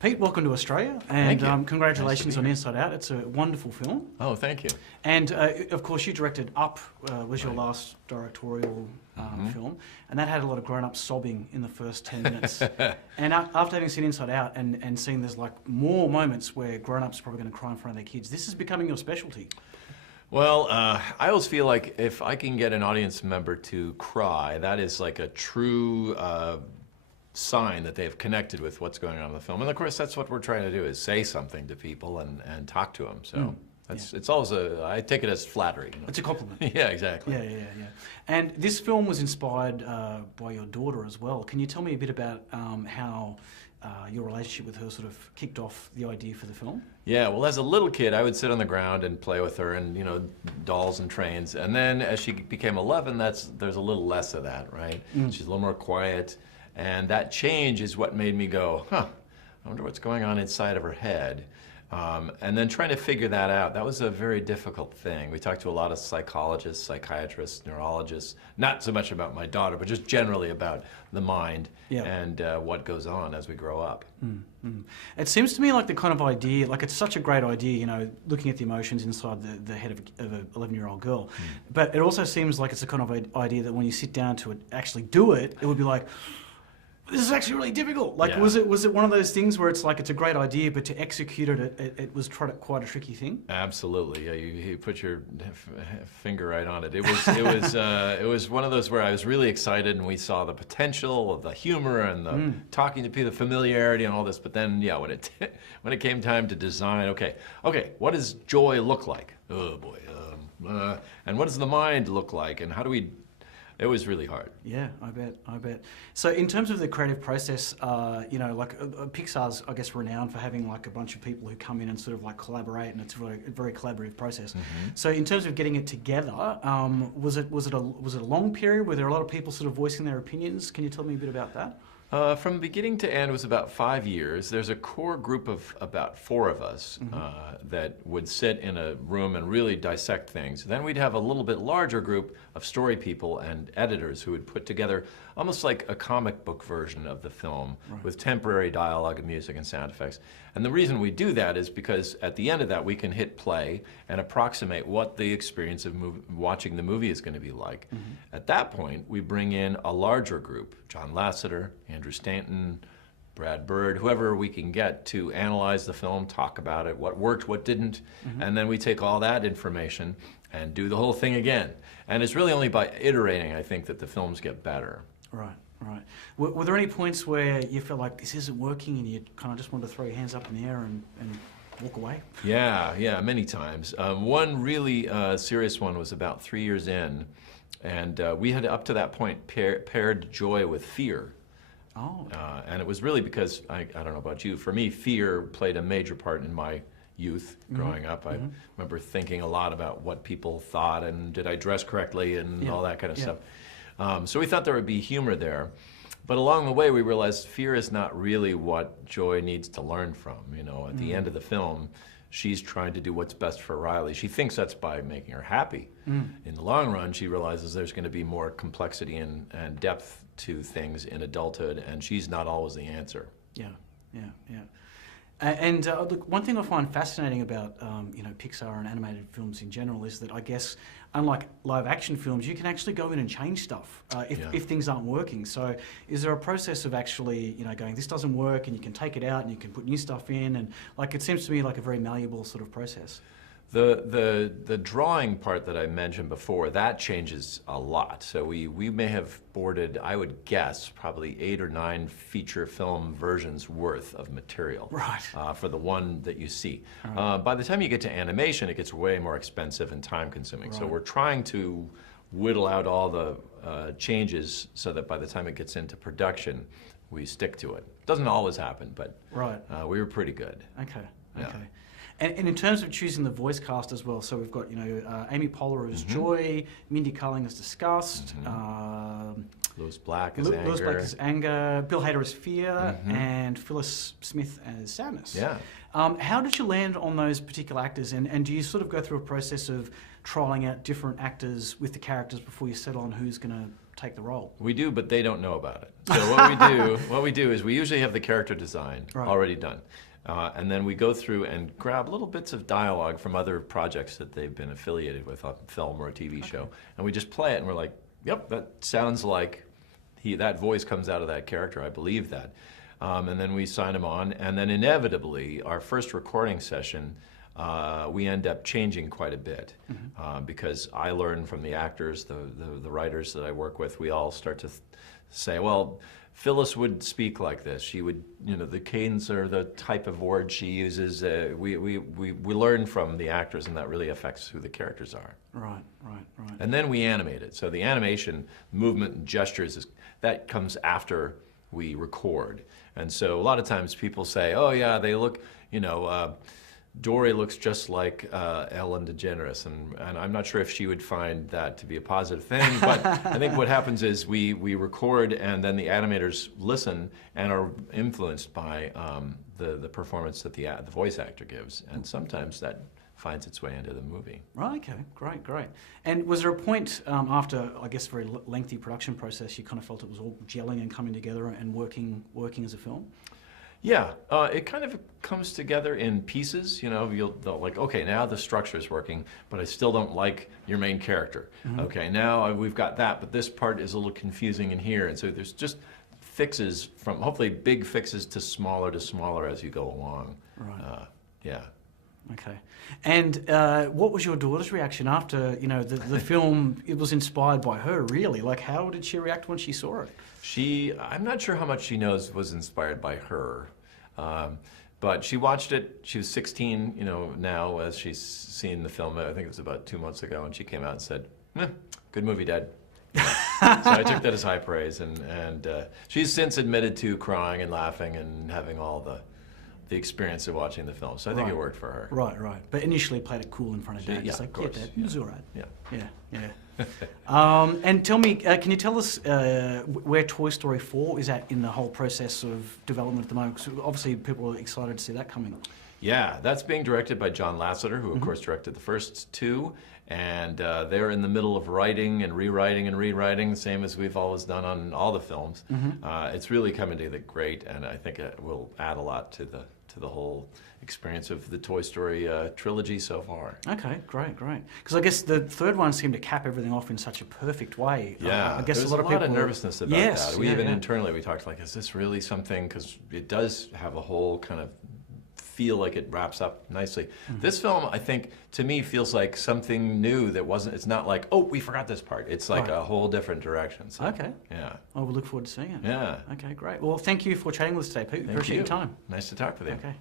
Pete, welcome to Australia, and congratulations on Inside Out. It's a wonderful film. Oh, thank you. And of course, you directed Up, was your last directorial film, and that had a lot of grown-ups sobbing in the first 10 minutes. And after having seen Inside Out and seeing there's like more moments where grown-ups are probably going to cry in front of their kids, this is becoming your specialty. Well, I always feel like if I can get an audience member to cry, that is like a true sign that they've connected with what's going on in the film. And of course, that's what we're trying to do, is say something to people and talk to them. So it's always I take it as flattery. You know? It's a compliment. Yeah, exactly. Yeah. And this film was inspired by your daughter as well. Can you tell me a bit about how your relationship with her sort of kicked off the idea for the film? Yeah, well, as a little kid, I would sit on the ground and play with her and, you know, dolls and trains. And then as she became 11, there's a little less of that, right? She's a little more quiet. And that change is what made me go, I wonder what's going on inside of her head. And then trying to figure that out, that was a very difficult thing. We talked to a lot of psychologists, psychiatrists, neurologists, not so much about my daughter, but just generally about the mind and what goes on as we grow up. It seems to me like the kind of idea, like it's such a great idea, you know, looking at the emotions inside the head of an 11-year-old girl. But it also seems like it's the kind of idea that when you sit down to actually do it, it would be like, this is actually really difficult. Like, was it one of those things where it's like it's a great idea, but to execute it, it was quite a tricky thing? Absolutely. Yeah, you put your finger right on it. It was one of those where I was really excited, and we saw the potential of the humor and the talking to people, the familiarity, and all this. But then, yeah, when it came time to design, okay, what does joy look like? Oh boy. And what does the mind look like? And how do we? It was really hard. Yeah, I bet. So in terms of the creative process, you know, like Pixar's, I guess, renowned for having like a bunch of people who come in and sort of like collaborate, and it's a very collaborative process. So in terms of getting it together, was it a long period? Were there a lot of people sort of voicing their opinions? Can you tell me a bit about that? From beginning to end was about 5 years. There's a core group of about 4 of us that would sit in a room and really dissect things. Then we'd have a little bit larger group of story people and editors who would put together almost like a comic book version of the film with temporary dialogue and music and sound effects. And the reason we do that is because at the end of that we can hit play and approximate what the experience of watching the movie is going to be like. At that point, we bring in a larger group, John Lasseter, Andrew Stanton, Brad Bird, whoever we can get to analyze the film, talk about it, what worked, what didn't, and then we take all that information and do the whole thing again. And it's really only by iterating, I think, that the films get better. Right. Were there any points where you felt like this isn't working and you kind of just wanted to throw your hands up in the air and walk away? Yeah, many times. One really serious one was about 3 years in, and we had up to that point paired joy with fear. Oh. And it was really because, I don't know about you, for me, fear played a major part in my youth growing up. I remember thinking a lot about what people thought and did I dress correctly and all that kind of stuff. So we thought there would be humor there. But along the way, we realized fear is not really what Joy needs to learn from. You know, at the end of the film, she's trying to do what's best for Riley. She thinks that's by making her happy. In the long run, she realizes there's going to be more complexity and depth to things in adulthood, and she's not always the answer. Yeah. And look, one thing I find fascinating about you know, Pixar and animated films in general is that I guess, unlike live action films, you can actually go in and change stuff if things aren't working. So is there a process of actually, you know, going, this doesn't work, and you can take it out and you can put new stuff in, and like it seems to me like a very malleable sort of process. The drawing part that I mentioned before, that changes a lot. So we may have boarded, I would guess, probably 8 or 9 feature film versions worth of material for the one that you see. By the time you get to animation, it gets way more expensive and time consuming. So we're trying to whittle out all the changes so that by the time it gets into production, we stick to it. Doesn't always happen, but we were pretty good. Okay. And in terms of choosing the voice cast as well, so we've got, you know, Amy Poehler as Joy, Mindy Kaling as Disgust, Louis Black as Anger, Bill Hader as Fear, and Phyllis Smith as Sadness. Yeah. How did you land on those particular actors, and do you sort of go through a process of trialling out different actors with the characters before you settle on who's going to take the role. We do, but they don't know about it. So what we do is we usually have the character design already done. And then we go through and grab little bits of dialogue from other projects that they've been affiliated with, a film or a TV show. And we just play it, and we're like, yep, that sounds like that voice comes out of that character. I believe that. And then we sign them on. And then inevitably, our first recording session, we end up changing quite a bit. Because I learn from the actors, the writers that I work with. We all start to say, well, Phyllis would speak like this. She would, the cadence or the type of word she uses. We learn from the actors, and that really affects who the characters are. Right. And then we animate it. So the animation, movement, and gestures, that comes after we record. And so a lot of times people say, oh yeah, they look, Dory looks just like Ellen DeGeneres, and I'm not sure if she would find that to be a positive thing, but I think what happens is we record, and then the animators listen and are influenced by the performance that the voice actor gives, and sometimes that finds its way into the movie. Right, okay, great. And was there a point after, I guess, a very lengthy production process, you kind of felt it was all gelling and coming together and working as a film? Yeah, it kind of comes together in pieces. They'll like, okay, now the structure is working, but I still don't like your main character. Okay, now we've got that, but this part is a little confusing in here, and so there's just fixes from hopefully big fixes to smaller as you go along. Right. Yeah. Okay. And what was your daughter's reaction after, the film, it was inspired by her, really? Like, how did she react when she saw it? I'm not sure how much she knows was inspired by her, but she watched it. She was 16, now as she's seen the film. I think it was about 2 months ago, and she came out and said, good movie, Dad. So I took that as high praise, and she's since admitted to crying and laughing and having all the experience of watching the film. So I think it worked for her. Right. But initially played it cool in front of Dad. Yeah, It's like, of course. Dad, it was all right. Yeah. And tell me, can you tell us where Toy Story 4 is at in the whole process of development at the moment? 'Cause obviously people are excited to see that coming. Yeah, that's being directed by John Lasseter, who of course directed the first two, and they're in the middle of writing and rewriting, same as we've always done on all the films. It's really coming together great, and I think it will add a lot to the whole experience of the Toy Story trilogy so far. Okay, great. Because I guess the third one seemed to cap everything off in such a perfect way. Yeah, I guess there's a lot of people nervousness about yes, that. Internally we talked like, is this really something? Because it does have a whole kind of feel like it wraps up nicely. This film, I think, to me, feels like something new that wasn't, it's not like, oh, we forgot this part. It's like a whole different direction. So, okay. Yeah. Oh, we'll look forward to seeing it. Yeah. Okay, great. Well, thank you for chatting with us today, Pete. Appreciate your time. Nice to talk with you. Okay.